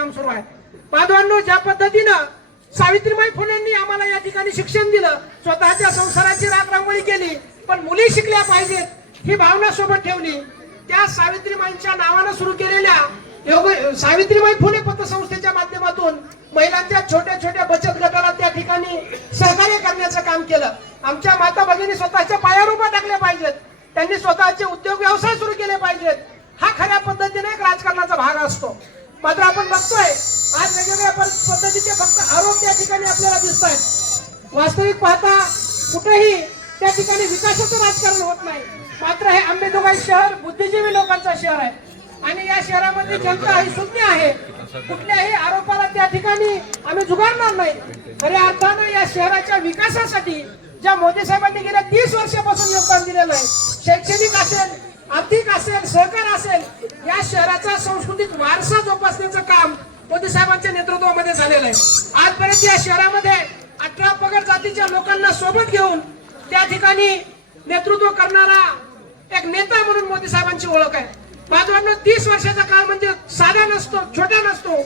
काम सुरू आहे. बांधवांनो ज्या पद्धतीनं सावित्रीबाई फुलेंनी आम्हाला या ठिकाणी शिक्षण दिलं स्वतःच्या संसाराची राख रांगोळी केली पण मुली शिकल्या पाहिजेत ही भावना सोबत ठेवली. त्या सावित्रीबाईंच्या नावानं सुरू केलेल्या सावित्रीबाई फुले पतसंस्थेच्या माध्यमातून महिलांच्या छोट्या छोट्या बचत गटाला त्या ठिकाणी सहकार्य करण्याचं काम केलं. आमच्या माता भगिनी स्वतःच्या पायावर उभा टाकल्या पाहिजेत. त्यांनी स्वतःचे उद्योग व्यवसाय सुरू केले पाहिजेत. हा खऱ्या पद्धतीने एक राजकारणाचा भाग असतो. मात्र आपण बघतोय. आज वेगवेगळ्या पद्धतीचे फक्त आरोप त्या ठिकाणी आपल्याला दिसत आहेत वास्तविक पाहता कुठेही त्या ठिकाणी विकासाचं राजकारण होत नाही. मात्र हे अंबेजोगाई शहर बुद्धिजीवी लोकांचं शहर आहे. आणि या शहरामध्ये जनता ही शून्य आहे. कुठल्याही आरोपाला त्या ठिकाणी आम्ही जुगारणार नाही. खऱ्या अर्थानं या शहराच्या विकासासाठी ज्या मोदी साहेबांनी गेल्या तीस वर्षापासून योगदान दिलेलं आहे शैक्षणिक असेल आर्थिक असेल सहकार असेल या शहराचा सांस्कृतिक वारसा जोपासण्याचं काम मोदी साहेबांच्या नेतृत्वामध्ये झालेलं आहे. आजपर्यंत या शहरामध्ये अठरा पगड जातीच्या लोकांना सोबत घेऊन त्या ठिकाणी नेतृत्व करणारा एक नेता म्हणून मोदी साहेबांची ओळख आहे. बाजूला तीस वर्षाचा काळ म्हणजे साधा नसतो छोटा नसतो.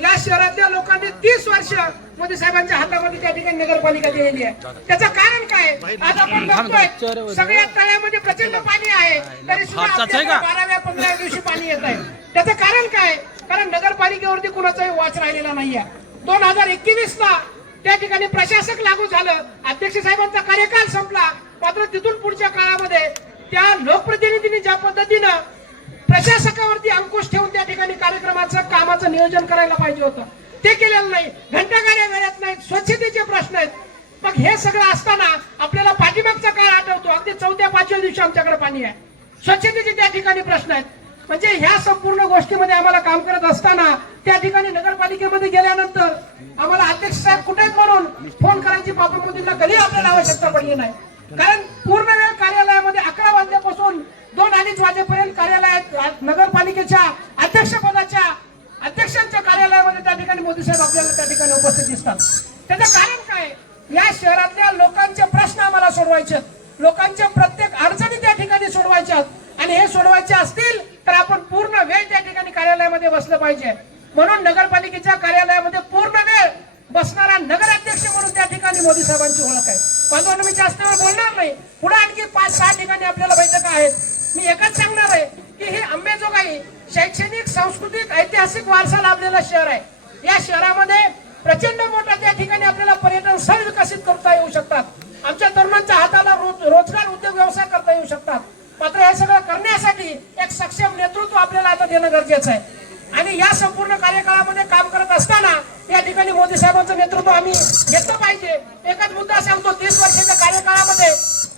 या शहरातल्या लोकांनी तीस वर्ष मोदी साहेबांच्या हातामध्ये त्या ठिकाणी नगरपालिका दिलेली आहे. त्याचं कारण काय? आज आपण बघतोय सगळ्या तळ्यामध्ये प्रचंड पाणी आहे. तरी सुद्धा बाराव्या पंधराव्या दिवशी पाणी येत आहे. त्याचं कारण काय? कारण नगरपालिकेवरती कुणाचाही वाच राहिलेला नाहीये. दोन हजार एकवीस ला त्या ठिकाणी प्रशासक लागू झालं. अध्यक्ष साहेबांचा कार्यकाल संपला. मात्र तिथून पुढच्या काळामध्ये त्या लोकप्रतिनिधींनी ज्या पद्धतीनं प्रशासकावरती अंकुश ठेवून त्या ठिकाणी कार्यक्रमाचं कामाचं नियोजन करायला पाहिजे होतं. ते केलेलं नाही. घंटागाड्या वेळात नाहीत. स्वच्छतेचे प्रश्न आहेत. मग हे सगळं असताना आपल्याला पाठीमागचा काळ आठवतो. अगदी चौथ्या पाचव्या दिवशी आमच्याकडे पाणी आहे. स्वच्छतेचे त्या ठिकाणी प्रश्न आहेत. म्हणजे ह्या संपूर्ण गोष्टीमध्ये आम्हाला काम करत असताना त्या ठिकाणी नगरपालिकेमध्ये गेल्यानंतर आम्हाला अध्यक्ष साहेब कुठे म्हणून फोन करायची बापू मोदींना कधी आपल्याला आवश्यकता पडली नाही. कारण पूर्ण वेळ कार्यालयामध्ये अकरा वाजल्यापासून दोन अडीच वाजेपर्यंत कार्यालयात नगरपालिकेच्या अध्यक्षपदाच्या अध्यक्षांच्या कार्यालयामध्ये त्या ठिकाणी मोदी साहेब आपल्याला त्या ठिकाणी उपस्थित दिसतात. त्याचं कारण काय? या शहरातल्या लोकांचे प्रश्न आम्हाला सोडवायचे लोकांच्या प्रत्येक अडचणी त्या ठिकाणी सोडवायच्या आणि हे सोडवायचे असतील तर आपण पूर्ण वेळ त्या ठिकाणी कार्यालयामध्ये बसलं पाहिजे. म्हणून नगरपालिकेच्या कार्यालयामध्ये पूर्ण वेळ बसणारा नगराध्यक्ष म्हणून त्या ठिकाणी मोदी साहेबांची ओळख आहे. बांधवांनो मी जास्त वेळ बोलणार नाही. पुढे आणखी पाच सहा ठिकाणी आपल्याला बैठका आहेत. मी एकच सांगणार आहे की हे अंबेजोगाई शैक्षणिक सांस्कृतिक ऐतिहासिक वारसा लाभलेलं शहर आहे. या शहरामध्ये प्रचंड मोठा त्या ठिकाणी आपल्याला पर्यटन स्थळ विकसित करता येऊ शकतात. आमच्या तरुणांच्या हाताला रोज- रोजगार उद्योग व्यवसाय करता येऊ शकतात. मात्र हे सगळं करण्यासाठी एक सक्षम नेतृत्व आपल्याला आता देणं गरजेचं आहे. आणि या संपूर्ण कार्यकाळामध्ये काम करत असताना या ठिकाणी मोदी साहेबांचं नेतृत्व आम्ही घेतलं पाहिजे. एकच मुद्दा सांगतो तीस वर्षाच्या कार्यकाळामध्ये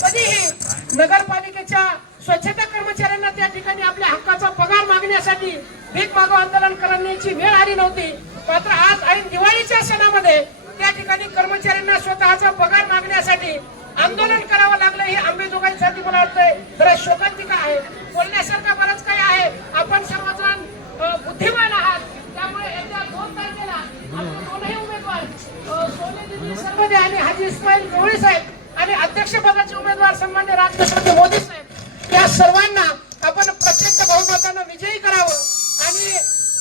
कधीही नगरपालिकेच्या स्वच्छता कर्मचाऱ्यांना त्या ठिकाणी आपल्या हक्काचा पगार मागण्यासाठी भीक मागो आंदोलन करण्याची वेळ आली नव्हती. मात्र आज ऐन दिवाळीच्या सणामध्ये त्या ठिकाणी कर्मचाऱ्यांना स्वतःचा पगार मागण्यासाठी आंदोलन करावं लागलं ही आंबेजोगाईसाठी मला वाटतंय जरा शोकांतिका आहे. बोलण्यासारखं बरंच काही आहे. आपण सर्वजण बुद्धिमान आहात. त्यामुळे येत्या दोन तारखेला आपण दोनही उमेदवार अ, सोनेदिनी आणि हाजी इस्माईल गवळी साहेब आणि अध्यक्षपदाचे उमेदवार सन्मान्य राजकृष्ण मोदी साहेब या सर्वांना आपण प्रचंड बहुमतानं विजयी करावं. आणि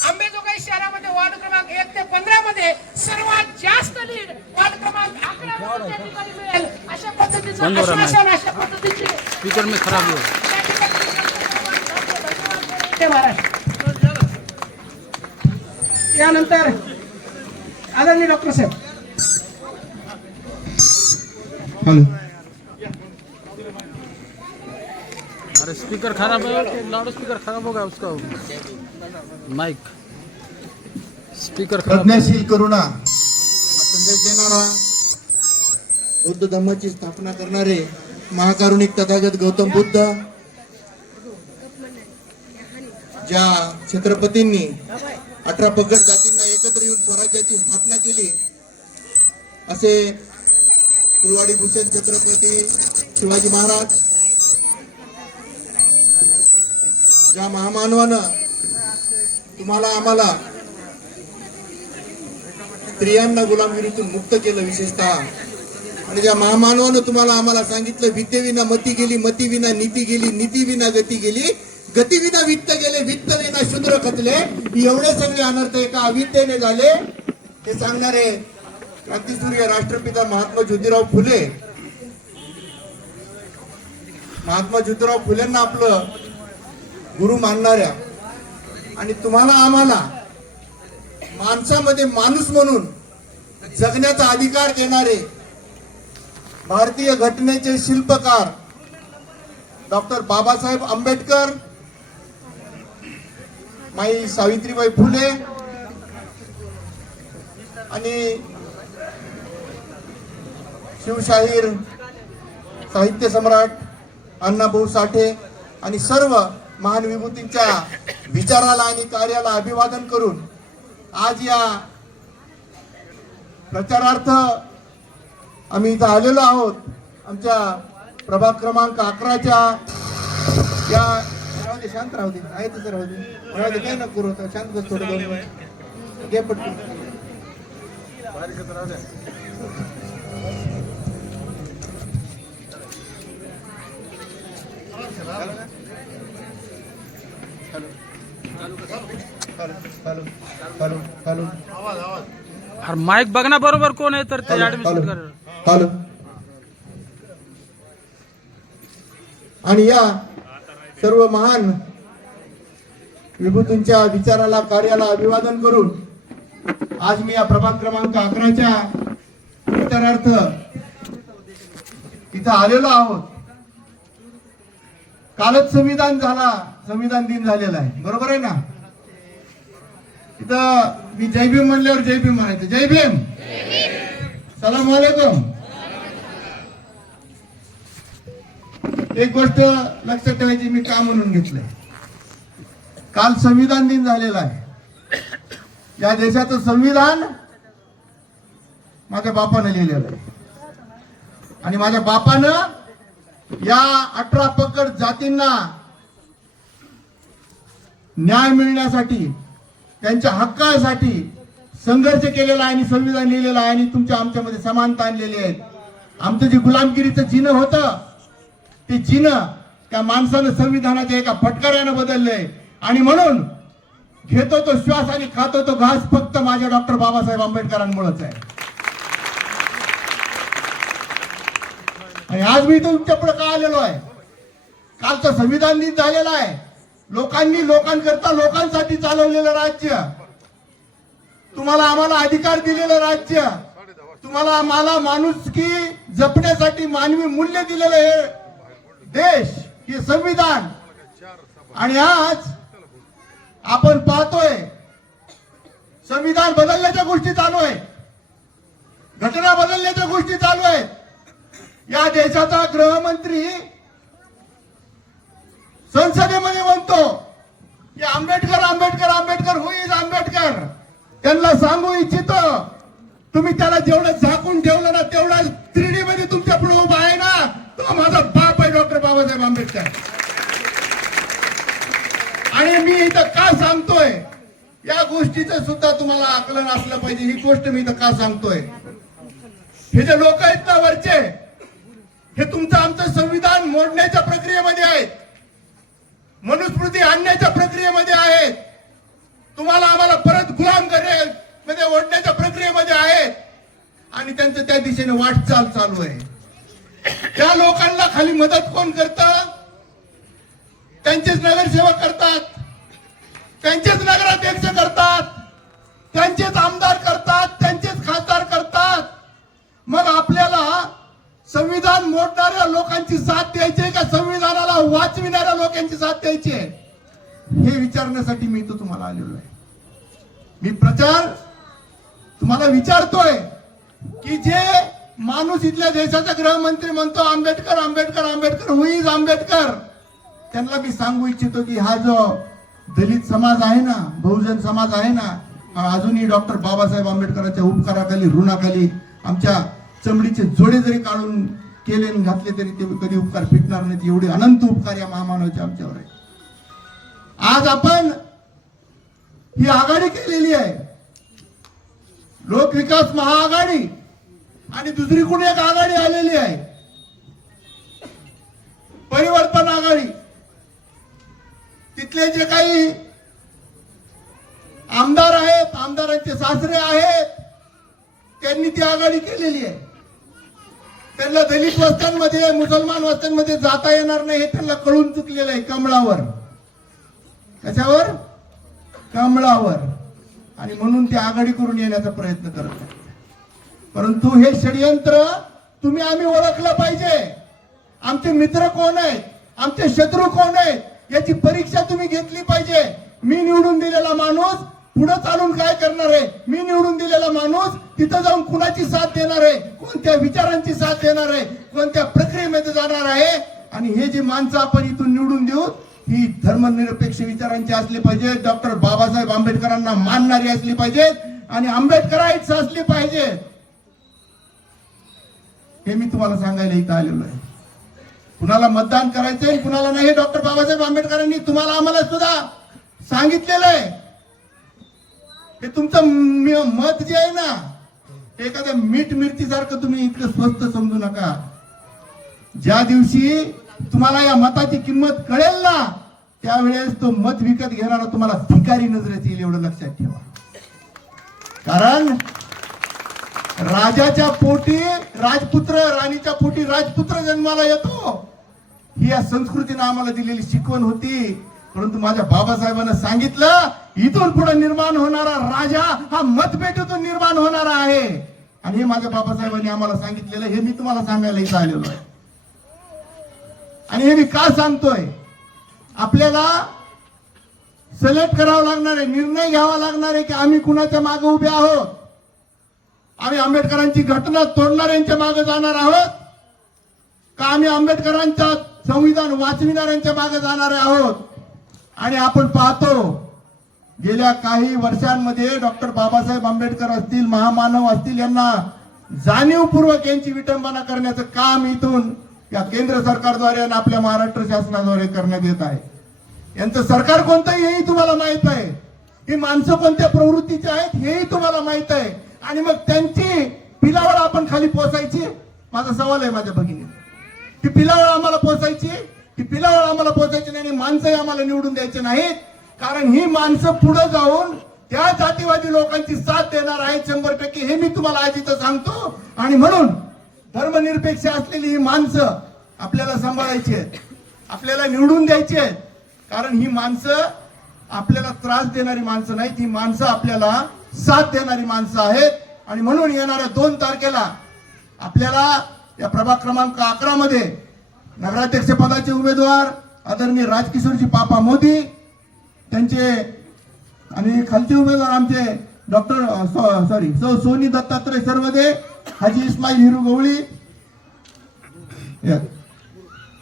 आंबेजोगाई शहरामध्ये वार्ड क्रमांक एक ते पंधरा मध्ये सर्वात जास्त लीड वार्ड क्रमांक अकरा त्या अशा पद्धतीचं. आश्वासन अशा पद्धतीची. स्पीकर में खराब त्या महाराष्ट्र यानंतर आदरणीय डॉक्टर साहेब. हॅलो अरे स्पीकर खराब है लाउड स्पीकर खराब होगा उसका। माइक। स्पीकर खराब। प्रज्ञाशील करुणा संदेश देणारा बुद्ध धम्माची स्थापना करणारे महाकारुणिक तथागत गौतम बुद्ध ज्या छत्रपतींनी अठरा पगड जातींना एकत्र येऊन स्वराज्याची स्थापना केली असे कुलवाडी भूषण छत्रपती शिवाजी महाराज ज्या महामानवानं तुम्हाला आम्हाला स्त्रियांना गुलामगिरीतून मुक्त केलं विशेषतः. आणि ज्या महामानवानं तुम्हाला आम्हाला सांगितलं विद्येविना मती गेली मती विना नीती गेली नीती विना गती गेली गतीविना वित्त गेले वित्त विना शूद्र खचले एवढे सगळे अनर्थ एका अविद्येने झाले. हे सांगणारे क्रांतीसूर्य राष्ट्रपिता महात्मा ज्योतिराव फुले. महात्मा ज्योतिराव फुलेंना आपलं गुरु मानणाऱ्या आणि तुम्हाला आम्हाला माणसामध्ये माणूस म्हणून जगण्याचा अधिकार देणारे भारतीय घटनेचे शिल्पकार डॉक्टर बाबासाहेब आंबेडकर माई सावित्रीबाई फुले आणि शिवशाहीर साहित्य सम्राट अण्णाभाऊ साठे आणि सर्व महान विभूतींच्या विचाराला आणि कार्याला अभिवादन करून आज या प्रचारार्थ आम्ही इथं आलेलो आहोत. आमच्या प्रभाग क्रमांक अकराच्या या राहू दे शांत राहू दे. आहे तसं राहू दे. राहू दे काय नको करू शांत बस थोडं घे पटकन हॅलो हॅलो हॅलो हॅलो अरे माईक बघ ना बरोबर कोण आहे तर ते ऍडमिशन कर आणि या सर्व महान विभूतींच्या विचाराला कार्याला अभिवादन करून आज मी या प्रभाग क्रमांक अकराच्या विचारार्थ इथं आलेलो आहोत. कालच संविधान झाला संविधान दिन झालेला आहे. बरोबर आहे ना? इथं मी जय भीम म्हणल्यावर जय भीम म्हणायचं. जय भीम. सलाम वालेकुम एक गोष्ट लक्षात ठेवायची मी का म्हणून घेतलंय? काल संविधान दिन झालेला आहे. या देशाचं संविधान माझ्या बापानं लिहिलेलं आहे. आणि माझ्या बापानं या अठरा पकड जातींना न्याय मिळण्यासाठी त्यांच्या हक्कासाठी संघर्ष केलेला आहे आणि संविधान लिहिलेलं आहे आणि तुमच्या आमच्यामध्ये समानता आणलेली आहे. आमचं जे गुलामगिरीचं चिन्ह होतं ते चिन्ह त्या माणसानं संविधानाच्या एका फटकाऱ्यानं बदललंय. आणि म्हणून घेतो तो श्वास आणि खातो तो घास फक्त माझ्या डॉक्टर बाबासाहेब आंबेडकरांमुळेच आहे. आणि आज मी तुमच्यापुढे का आलेलो आहे? कालचं संविधान दिन झालेला आहे. लोकांनी लोकांकरता लोकांसाठी चालवलेलं राज्य. तुम्हाला आम्हाला अधिकार दिलेलं राज्य. तुम्हाला आम्हाला माणुसकी जपण्यासाठी मानवी मूल्य दिलेलं हे देश हे संविधान. आणि आज आपण पाहतोय संविधान बदलण्याच्या गोष्टी चालू आहे घटना बदलण्याच्या गोष्टी चालू आहेत. या देशाचा गृहमंत्री संसदेमध्ये म्हणतो की आंबेडकर आंबेडकर आंबेडकर होईल आंबेडकर? त्यांना सांगू इच्छित. तुम्ही त्याला जेवढं झाकून ठेवलं ना तेवढा त्रिडी मध्ये तुमच्यापुढे उभा आहे ना तो माझा बाप आहे डॉक्टर बाबासाहेब आंबेडकर. आणि मी इथं का सांगतोय? या गोष्टीचं सुद्धा तुम्हाला आकलन असलं पाहिजे. ही गोष्ट मी इथं का सांगतोय? हे जे लोक आहेत ना वरचे हे तुमचं आमचं संविधान मोडण्याच्या प्रक्रियेमध्ये आहेत. मनुस्मृती आणण्याच्या प्रक्रियेमध्ये आहेत. तुम्हाला आम्हाला परत गुलाम करे मध्ये ओढण्याच्या प्रक्रियेमध्ये आहेत. आणि त्यांचं त्या दिशेने वाटचाल चालू आहे. त्या लोकांना खाली मदत कोण करत? त्यांचेच नगरसेवक करतात. त्यांचेच नगराध्यक्ष करतात. त्यांचेच आमदार करतात. त्यांचेच खासदार करतात. मग आपल्याला संविधान मोडणाऱ्या लोकांची साथ द्यायची का? संविधानाला वाचविणाऱ्या लोकांची साथ द्यायची आहे? हे विचारण्यासाठी मी इथं तुम्हाला आलेलो आहे. मी प्रचार तुम्हाला विचारतोय की जे माणूस इथल्या देशाचा गृहमंत्री म्हणतो आंबेडकर आंबेडकर आंबेडकर हुईज आंबेडकर त्यांना मी सांगू इच्छितो की हा जो दलित समाज आहे ना बहुजन समाज आहे ना अजूनही डॉक्टर बाबासाहेब आंबेडकरांच्या उपकाराखाली ऋणाखाली आमच्या चमडीचे जोडे जरी काढून केले आणि घातले तरी ते कधी उपकार फिटणार नाहीत. एवढे अनंत उपकार या महामानवाचे आमच्यावर आहे आज आपण ही आघाडी केलेली आहे. लोकविकास महाआघाडी आणि दुसरीकडून एक आघाडी आलेली आहे? परिवर्तन आघाडी. तिथले जे काही आमदार आहेत आमदारांचे सासरे आहेत त्यांनी ती आघाडी केलेली आहे. त्यांना दलित वस्त्यांमध्ये मुसलमान वस्त्यांमध्ये जाता येणार नाही हे त्यांना कळून चुकलेलं आहे कमळावर. कशावर? कमळावर. आणि म्हणून ते आघाडी करून येण्याचा प्रयत्न करत आहेत. परंतु हे षडयंत्र तुम्ही आम्ही ओळखलं पाहिजे. आमचे मित्र कोण आहेत? आमचे शत्रू कोण आहेत? याची परीक्षा तुम्ही घेतली पाहिजे. मी निवडून दिलेला माणूस पुढे चालून काय करणार आहे? मी निवडून दिलेला माणूस तिथं जाऊन कुणाची साथ देणार आहे? कोणत्या विचारांची साथ देणार आहे? कोणत्या प्रक्रियेमध्ये जाणार आहे? आणि हे जे माणसं आपण इथून निवडून देऊ ही धर्मनिरपेक्ष विचारांची असली पाहिजे. डॉक्टर बाबासाहेब आंबेडकरांना मानणारी असली पाहिजेत आणि आंबेडकराईट्स असली पाहिजे. हे मी तुम्हाला सांगायला इथं आलेलो आहे. कुणाला मतदान करायचंय कुणाला नाही? डॉक्टर बाबासाहेब आंबेडकरांनी तुम्हाला आम्हाला सुद्धा सांगितलेलं आहे. हे तुमचं मत जे आहे ना एखाद्या मीठ मिरची सारखं तुम्ही इतकं स्वस्त समजू नका. ज्या दिवशी तुम्हाला या मताची किंमत कळेल ना त्यावेळेस तो मत विकत घेणारा तुम्हाला भिकारी नजरेत येईल एवढं लक्षात ठेवा. कारण राजाच्या पोटी राजपुत्र राणीच्या पोटी राजपुत्र जन्माला येतो. ही या संस्कृतीनं आम्हाला दिलेली शिकवण होती. परंतु माझ्या बाबासाहेबांना सांगितलं इथून पुढे निर्माण होणारा राजा हा मतपेटीतून निर्माण होणारा आहे. आणि हे माझ्या बाबासाहेबांनी आम्हाला सांगितलेलं हे मी तुम्हाला सांगायला इथं आलेलो आहे. आणि हे मी का सांगतोय? आपल्याला सिलेक्ट करावं लागणार आहे निर्णय घ्यावा लागणार आहे की आम्ही कुणाच्या मागे उभे आहोत? आम्ही आंबेडकरांची घटना तोडणाऱ्यांच्या मागे जाणार आहोत? का आम्ही आंबेडकरांच्या संविधान वाचविणाऱ्यांच्या मागे जाणार आहोत? आणि आपण पाहतो गेल्या काही वर्षांमध्ये डॉक्टर बाबासाहेब आंबेडकर असतील महामानव असतील यांना जाणीवपूर्वक यांची विटंबना करण्याचं काम इथून या केंद्र सरकारद्वारे आणि आपल्या महाराष्ट्र शासनाद्वारे करण्यात येत आहे. यांचं सरकार कोणतं हेही तुम्हाला माहीत आहे. ही माणसं कोणत्या प्रवृत्तीची आहेत हेही तुम्हाला माहीत आहे. आणि मग त्यांची पिलावर आपण खाली पोचायची माझा सवाल आहे माझ्या भगिनी ती पिलावर आम्हाला पोचायची की पिलावर आम्हाला पोचायची नाही आणि माणसंही आम्हाला निवडून द्यायचे नाहीत. कारण ही माणसं पुढे जाऊन त्या जातीवादी लोकांची साथ देणार आहेत शंभर टक्के हे मी तुम्हाला आज इथं सांगतो. आणि म्हणून धर्मनिरपेक्ष असलेली ही माणसं आपल्याला सांभाळायची आहेत. आपल्याला निवडून द्यायची आहेत. कारण ही माणसं आपल्याला त्रास देणारी माणसं नाहीत. ही माणसं आपल्याला साथ देणारी माणसं आहेत. आणि म्हणून येणाऱ्या दोन तारखेला आपल्याला या प्रभाग क्रमांक अकरा मध्ये नगराध्यक्ष पदाचे उमेदवार आदरणीय राजकिशोरजी पापा मोदी त्यांचे आणि खालचे उमेदवार आमचे डॉक्टर सॉरी सो सोनी दत्तात्रय सर्वदे हाजी इस्माईल हिरू गवळी.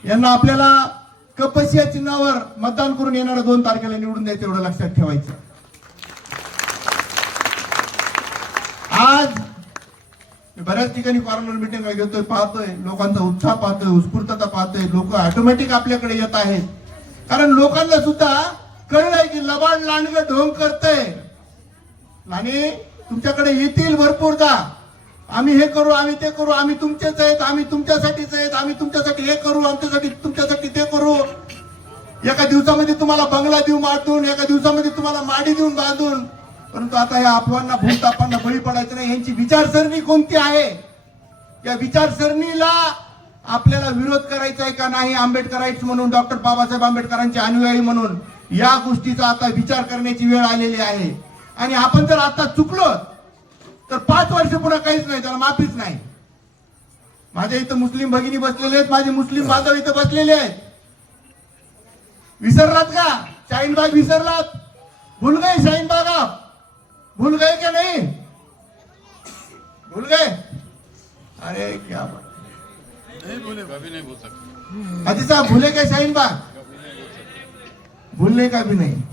यांना आपल्याला कपसिया चिन्हावर मतदान करून येणाऱ्या दोन तारखेला निवडून द्यायचं एवढं लक्षात ठेवायचं. आज मी बऱ्याच ठिकाणी कॉर्नर मिटिंग घेतोय पाहतोय. लोकांचा उत्साह पाहतोय उत्स्फूर्तता पाहतोय. लोक ऑटोमॅटिक आपल्याकडे येत आहेत. कारण लोकांना सुद्धा कळलंय की लबाड लांडग ढोंग करतय. आणि तुमच्याकडे येतील भरपूरदा. आम्ही हे करू आम्ही ते करू आम्ही तुमचेच आहेत आम्ही तुमच्यासाठीच आहेत आम्ही तुमच्यासाठी हे करू आमच्यासाठी तुमच्यासाठी ते करू. एका दिवसामध्ये तुम्हाला बंगला देऊ मारतून एका दिवसामध्ये तुम्हाला माडी देऊन बांधून. परंतु आता या अफवांना भूलतापांना बळी पडायचं नाही. यांची विचारसरणी कोणती आहे? या विचारसरणीला आपल्याला विरोध करायचा आहे का नाही? आंबेडकराईट्स म्हणून डॉक्टर बाबासाहेब आंबेडकरांचे अनुयायी म्हणून या गोष्टीचा आता विचार करण्याची वेळ आलेली आहे. आणि आपण जर आता चुकलो तर पाच वर्ष पुन्हा काहीच नाही त्याला माफीच नाही. माझ्या इथं मुस्लिम भगिनी बसलेले आहेत माझे मुस्लिम बांधव इथं बसलेले आहेत. विसरलात का? शाहीनबाग विसरलात? भूल गए शाहीनबाग आप. भूल गए क्या नहीं? भूल गए? अरे क्या बात। नहीं भूले कभी नहीं भूल सकते। हाजी साहब भूले क्या शाहीन बाग भूलने का भी नहीं।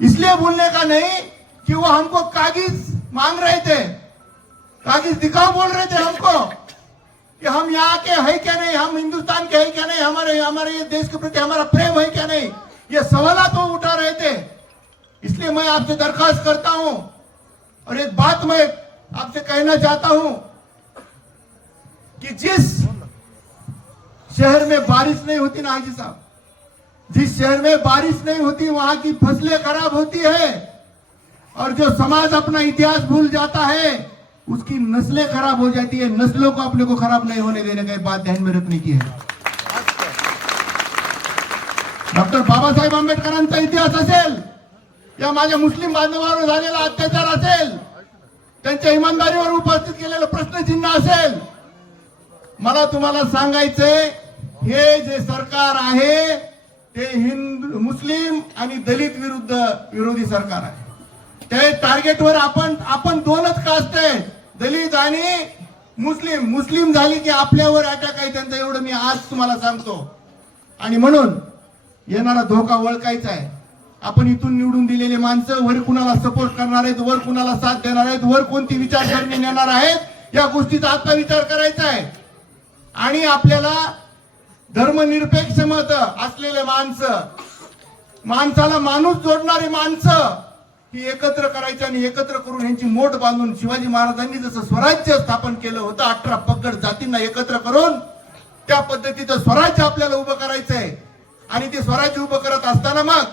इसलिए भूलने का नहीं कि वो हमको कागज़ मांग रहे थे। कागज़ दिखाओ बोल रहे थे हमको कि हम यहाँ के है क्या नहीं? हम हिंदुस्तान के है क्या नहीं? हमारे हमारे ये देश के प्रति हमारा प्रेम है क्या नहीं? ये सवाल तो उठा रहे थे। इसलिए मैं आपसे दरखास्त करता हूँ और एक बात मैं आपसे कहना चाहता हूँ कि जिस शहर में बारिश नहीं होती ना हाजी साहब, जिस शहर में बारिश नहीं होती, वहाँ की फ़सलें खराब होती है और जो समाज अपना इतिहास भूल जाता है, उसकी नस्लें खराब हो जाती है। नस्लों को अपने को खराब नहीं होने देने का बात ध्यान में रखने की है। डॉक्टर बाबा साहेब आंबेडकरांचा इतिहास असेल। या माझ्या मुस्लिम बांधवांवर झालेला अत्याचार असेल त्यांच्या इमानदारीवर उपस्थित केलेलं प्रश्नचिन्ह असेल मला तुम्हाला सांगायचंय हे जे सरकार आहे ते हिंदू मुस्लिम आणि दलित विरुद्ध विरोधी सरकार आहे. ते टार्गेटवर आपण आपण दोनच कास्ट आहे दलित आणि मुस्लिम. मुस्लिम झाली की आपल्यावर अटॅक आहे त्यांचा एवढं मी आज तुम्हाला सांगतो. आणि म्हणून येणारा धोका ओळखायचा आहे. आपण इथून निवडून दिलेले माणसं वर कुणाला सपोर्ट करणार आहेत वर कुणाला साथ देणार आहेत वर कोणती विचारसरणी नेणार आहेत या गोष्टीचा आता विचार करायचा आहे. आणि आपल्याला धर्मनिरपेक्ष मत असलेले माणसं माणसाला माणूस जोडणारी माणसं ही एकत्र करायची आणि एकत्र करून यांची मोठ बांधून शिवाजी महाराजांनी जसं स्वराज्य स्थापन केलं होतं अठरा पगड जातींना एकत्र करून त्या पद्धतीचं स्वराज्य आपल्याला उभं करायचं आहे आणि ते स्वराज्य उभं करत असताना मग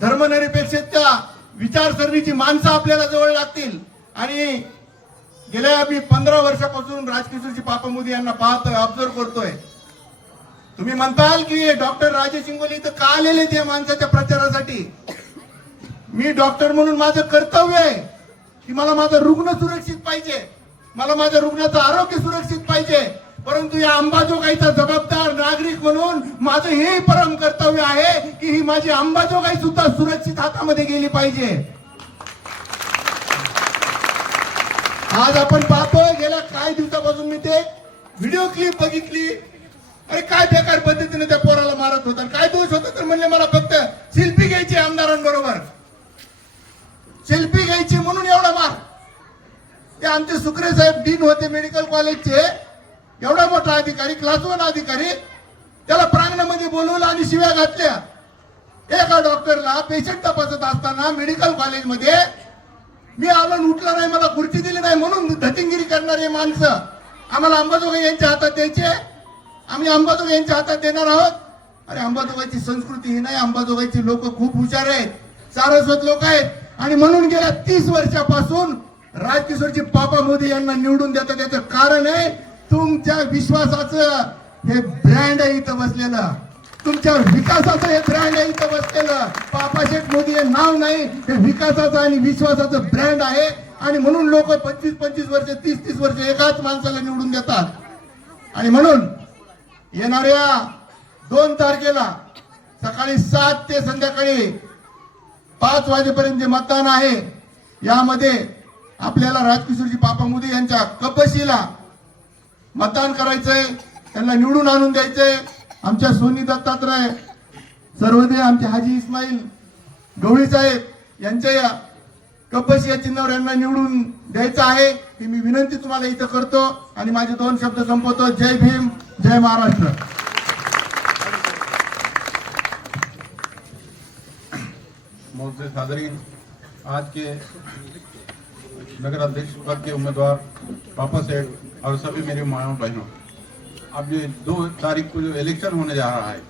धर्मनिरपेक्षतेच्या विचारसरणीची माणसं आपल्याला जवळ लागतील. आणि गेल्या मी पंधरा वर्षापासून राजकिशोरजी पापा मोदी यांना पाहतोय ऑब्झर्व करतोय. तुम्ही म्हणताल की डॉक्टर राजेश इंगोली इथं का आलेले ते माणसाच्या प्रचारासाठी? मी डॉक्टर म्हणून माझं कर्तव्य आहे की मला माझं रुग्ण सुरक्षित पाहिजे. मला माझ्या रुग्णाचं आरोग्य सुरक्षित पाहिजे. परंतु या अंबाजोगाईचा जबाबदार नागरिक म्हणून माझं हे परम कर्तव्य आहे की ही माझी अंबाजोगाई सुद्धा सुरक्षित हातामध्ये गेली पाहिजे. आज आपण पाहतोय गेल्या काही दिवसापासून मी ते व्हिडिओ क्लिप बघितली. अरे काय बेकार पद्धतीने त्या पोराला मारत होता. काय दोष होता तर म्हणले मला फक्त सेल्फी घ्यायची आमदारांबरोबर. सेल्फी घ्यायची म्हणून एवढा मार. ते आमचे सुक्रे साहेब डीन होते मेडिकल कॉलेजचे एवढा मोठा अधिकारी क्लास वन अधिकारी त्याला प्रांगणामध्ये बोलवलं आणि शिव्या घातल्या. एका डॉक्टरला पेशंट तपासत असताना मेडिकल कॉलेजमध्ये मी आलो उठला नाही मला खुर्ची दिली नाही म्हणून धतिंगिरी करणारे माणसं आम्हाला अंबाजोगाई यांच्या हातात द्यायचे. आम्ही अंबाजोगाई यांच्या हातात देणार आहोत. अरे अंबाजोगाईची संस्कृती ही नाही. अंबाजोगाईची लोक खूप हुशार आहेत सारस्वत लोक आहेत. आणि म्हणून गेल्या तीस वर्षापासून राजकिशोरची पापा मोदी यांना निवडून देतात त्याचं कारण आहे तुमच्या विश्वासाचं हे ब्रँड आहे इथं बसलेलं. तुमच्या विकासाचं हे ब्रँड आहे इथं बसलेलं. पापाशेठ मोदी हे नाव नाही हे विकासाचं आणि विश्वासाचं ब्रँड आहे. आणि म्हणून लोक पंचवीस पंचवीस वर्ष तीस तीस वर्ष एकाच माणसाला निवडून देतात. आणि म्हणून येणाऱ्या दोन तारखेला सकाळी सात ते संध्याकाळी पाच वाजेपर्यंत जे मतदान आहे यामध्ये आपल्याला राजकिशोरजी पापा मोदी यांच्या कपशीला मतदान करायचंय त्यांना निवडून आणून द्यायचंय. आमच्या सोनी दत्तात्रय सर्वदे आमचे हाजी इस्माईल गवळी साहेब यांच्या या कपशी या चिन्हावर यांना निवडून द्यायचं आहे. ही मी विनंती तुम्हाला इथं करतो आणि माझे दोन शब्द संपवतो. जय भीम जय महाराष्ट्र. मोर्चे सादरीन आज के नगर अध्यक्ष पद के उम्मीदवार पापा सेठ और सभी मेरी माओ बहनों अब ये दो तारीख को जो इलेक्शन होने जा रहा है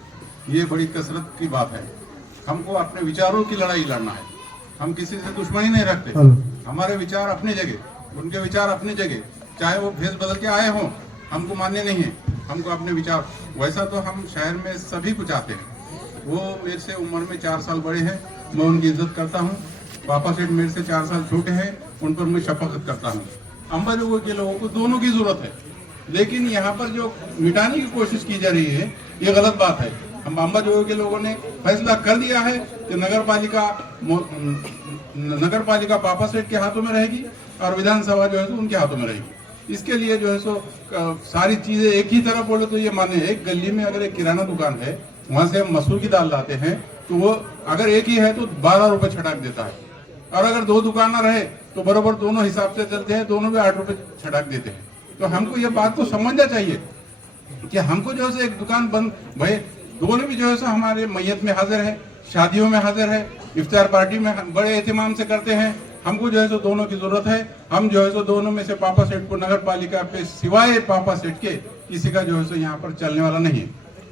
ये बड़ी कसरत की बात है। हमको अपने विचारों की लड़ाई लड़ना है। हम किसी से दुश्मनी नहीं रखते। हमारे विचार अपनी जगह उनके विचार अपनी जगह। चाहे वो भेस बदल के आए हों हमको मान्य नहीं है। हमको अपने विचार वैसा तो हम शहर में सभी को चाहते हैं। वो मेरे से उम्र में चार साल बड़े हैं मैं उनकी इज़्ज़त करता हूँ। पापा सेठ मेरे से चार साल छोटे हैं उन पर मैं शफकत करता हूँ। अम्बा लोगों के लोगों को दोनों की ज़रूरत है। लेकिन यहाँ पर जो मिटाने की कोशिश की जा रही है, ये गलत बात है। हम अम्बा जोगों के लोगों ने फैसला कर दिया है कि नगर पालिका नगर पालिका पापा सेठ के हाथों में रहेगी और विधानसभा जो है सो उनके हाथों में रहेगी। इसके लिए जो है सो सारी चीज़ें एक ही तरह बोले तो ये माने एक गली में अगर एक किराना दुकान है, वहाँ से हम मसूर की दाल लाते हैं तो वो अगर एक ही है तो बारह रुपए छटाक देता है। और अगर दो दुकान रहे तो बरोबर दोनों हिसाब से चलते हैं दोनों भी आठ रुपए छटाक देते हैं। तो हमको ये बात को समझना चाहिए कि हमको जो है एक दुकान बंद भाई दोनों भी जो है हमारे मैयत में हाजिर है शादियों में हाजिर है इफ्तार पार्टी में बड़े एहतमाम से करते हैं। हमको जो है सो दोनों की ज़रूरत है। हम जो है सो दोनों में से पापा सेठ को नगर पालिका पे सिवाय पापा सेठ के किसी का जो है सो यहाँ पर चलने वाला नहीं है।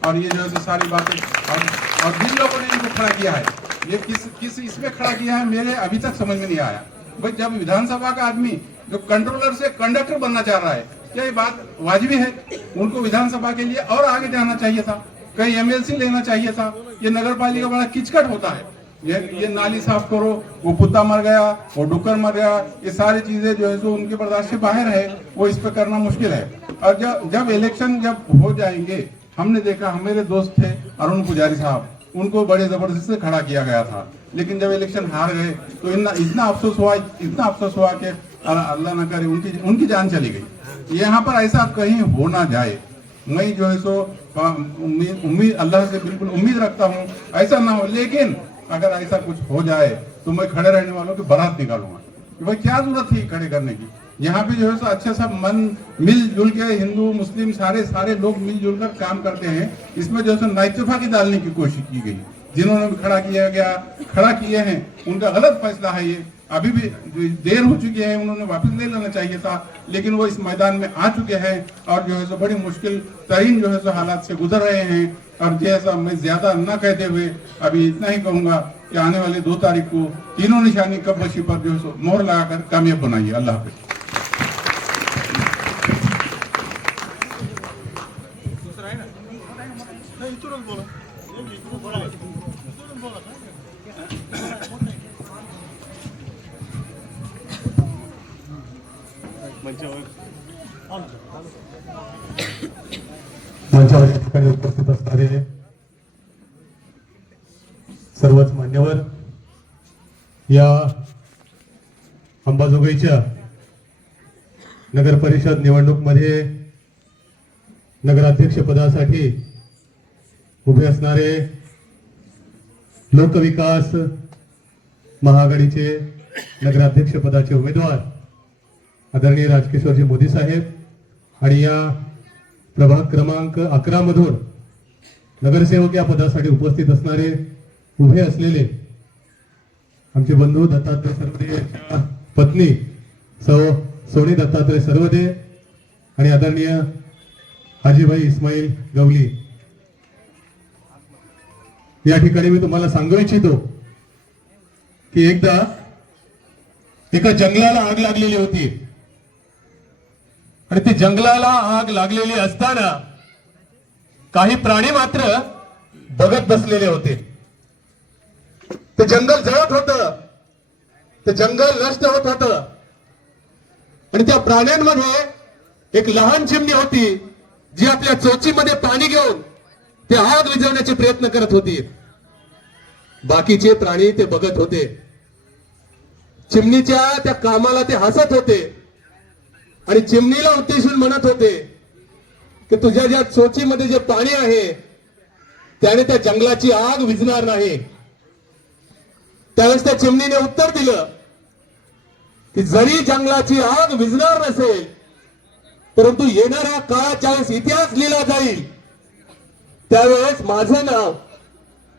और ये जो है सो सारी बातें और, और जिन लोगों ने इनको खड़ा किया है ये किस किस इसमें खड़ा किया है मेरे अभी तक समझ में नहीं आया। भाई, जब विधानसभा का आदमी जो कंट्रोलर से कंडक्टर बनना चाह रहा है, क्या ये बात वाजिबी है? उनको विधानसभा के लिए और आगे जाना चाहिए था। कहीं एमएलसी लेना चाहिए था। ये नगर पालिका बड़ा किचकट होता है। ये ये नाली साफ़ करो, वो कुत्ता मर गया, वो डुक्कर मर गया, ये सारी चीज़ें जो है जो उनके बर्दाश्त से बाहर है, वो इस पे करना मुश्किल है। और जब जब इलेक्शन जब हो जाएँगे, हमने देखा हमारे दोस्त थे अरुण पुजारी साहब। उनको बड़े ज़बरदस्ती से खड़ा किया गया था। लेकिन जब इलेक्शन हार गए तो इतना इतना अफसोस हुआ, इतना अफसोस हुआ कि अल्लाह न करे, उनकी उनकी जान चली गई। यहाँ पर ऐसा कहीं हो ना जाए। मैं जो है सो उम्मीद उम्मीद अल्लाह से बिल्कुल उम्मीद रखता हूँ, ऐसा ना हो। लेकिन अगर ऐसा कुछ हो जाए तो मैं खड़े रहने वालों की बारात निकालूँगा। भाई क्या ज़रूरत थी खड़े करने की? यहाँ पे जो है सो अच्छा सा मन मिलजुल के हिंदू, मुस्लिम सारे सारे लोग मिलजुल कर काम करते हैं। इसमें जो है सो नाइतफाकी डालने की कोशिश की गई। जिन्होंने भी खड़ा किया गया, खड़ा किए हैं, उनका गलत फैसला है ये। अभी भी देर हो चुकी है, उन्होंने वापस ले लेना चाहिए था, लेकिन वो इस मैदान में आ चुके हैं और जो है सो बड़ी मुश्किल तरीन जो है सो हालात से गुजर रहे हैं। और जैसा मैं ज़्यादा न कहते हुए अभी इतना ही कहूँगा कि आने वाले दो तारीख को तीनों निशानी कब बशी पर जो है सो मोहर लगाकर कामयाब बनाइए अल्लाह हाफिज। मंचावर या ठिकाणी उपस्थित असणारे सर्वच मान्यवर या अंबाजोगाईच्या नगर परिषद निवडणूकमध्ये उभे असणारे लोकविकास महाआघाडीचे नगराध्यक्षपदाचे उमेदवार आदरणीय राजकिशोरजी मोदी साहेब आणि या प्रभाग क्रमांक अकरा मधून नगरसेवक या पदासाठी उपस्थित असणारे उभे असलेले आमचे बंधू दत्तात्रय सर्वदे यांच्या पत्नी सौ सोनी दत्तात्रय सर्वदे आणि आदरणीय हाजीभाई इस्माईल गवली. या ठिकाणी मी तुम्हाला सांगू इच्छितो की एकदा एका जंगलाला आग लागलेली होती. आणि ती जंगलाला आग लागलेली असताना काही प्राणी मात्र बघत बसलेले होते. ते जंगल जळत होत. ते जंगल नष्ट होत होत. आणि त्या प्राण्यांमध्ये एक लहान चिमणी होती जी आपल्या चोचीमध्ये पाणी घेऊन ते आग विझवण्याचे प्रयत्न करत होती. बाकीचे प्राणी ते बघत होते. चिमणीच्या त्या कामाला ते हसत होते. आणि चिमणीला उद्देशून म्हणत होते की तुझ्या ज्या चोचीमध्ये जे पाणी आहे त्याने त्या जंगलाची आग विझणार नाही. त्यावेळेस त्या चिमणीने उत्तर दिलं की जरी जंगलाची आग विझणार नसेल परंतु येणाऱ्या काळात ज्यावेळेस इतिहास लिहिला जाईल. त्यावेळेस माझं नाव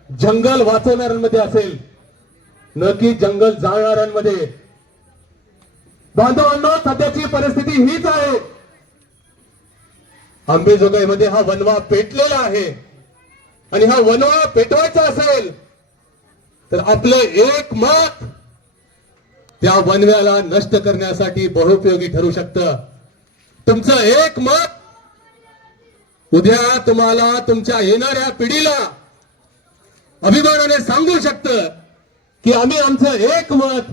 जंगल वाचवणाऱ्यांमध्ये असेल न की जंगल जाळणाऱ्यांमध्ये. बांधवांनो सध्याची परिस्थिती हीच आहे. आंबेजोगाईमध्ये हा वनवा पेटलेला आहे. आणि हा वनवा पेटवायचा असेल तर आपलं एक मत त्या वनव्याला नष्ट करण्यासाठी बहुपयोगी ठरू शकतं. तुमचं एक मत उद्या तुम्हाला तुमच्या येणाऱ्या पिढीला अभिमानाने सांगू शकतं की आम्ही आमचं एक मत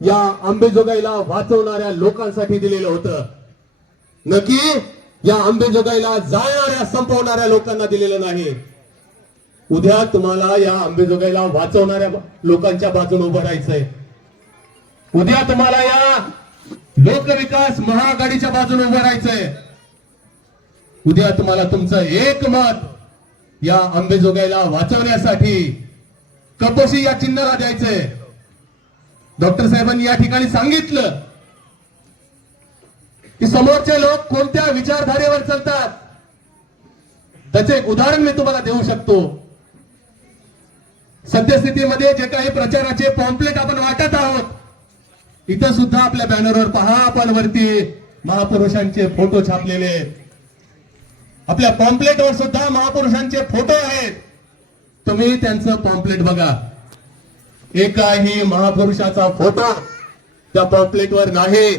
या आंबेजोगाईला वाचवणाऱ्या लोकांसाठी दिलेलं होतं. नक्की या आंबेजोगाईला जाळणाऱ्या संपवणाऱ्या लोकांना दिलेलं नाही. उद्या तुम्हाला या आंबेजोगाईला वाचवणाऱ्या लोकांच्या बाजूने उभं राहायचंय. उद्या तुम्हाला या लोकविकास महाआघाडीच्या बाजूने उभं राहायचंय. उद्या तुम्हाला तुमचं एक मत या आंबेजोगाईला वाचवण्यासाठी कपोशी या चिन्हाला द्यायचंय. डॉक्टर साहेबांनी या ठिकाणी सांगितलं की समोरचे लोक कोणत्या विचारधारेवर चालतात? त्याचे एक उदाहरण मी तुम्हाला देऊ शकतो. सद्यस्थितीमध्ये जे काही प्रचाराचे पॉम्पलेट आपण वाटत आहोत इथं सुद्धा आपल्या बॅनरवर पहा आपण वरती महापुरुषांचे फोटो छापलेले. आपल्या पॉम्पलेटवर सुद्धा महापुरुषांचे फोटो आहेत. तुम्ही त्यांचं पॉम्पलेट बघा. एकाही महापुरुषाचा फोटो त्या पॉम्पलेटवर नाही.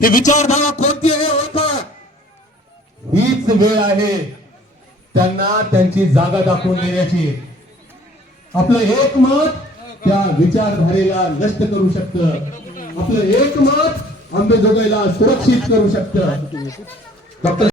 ती विचारधारा कोणती आहे हो ओळखा हीच वेळ आहे त्यांना त्यांची जागा दाखवून देण्याची. आपलं एक मत त्या विचारधारेला नष्ट करू शकतं. आपलं एक मत आंबेजोगाईला सुरक्षित करू शकत. डॉक्टर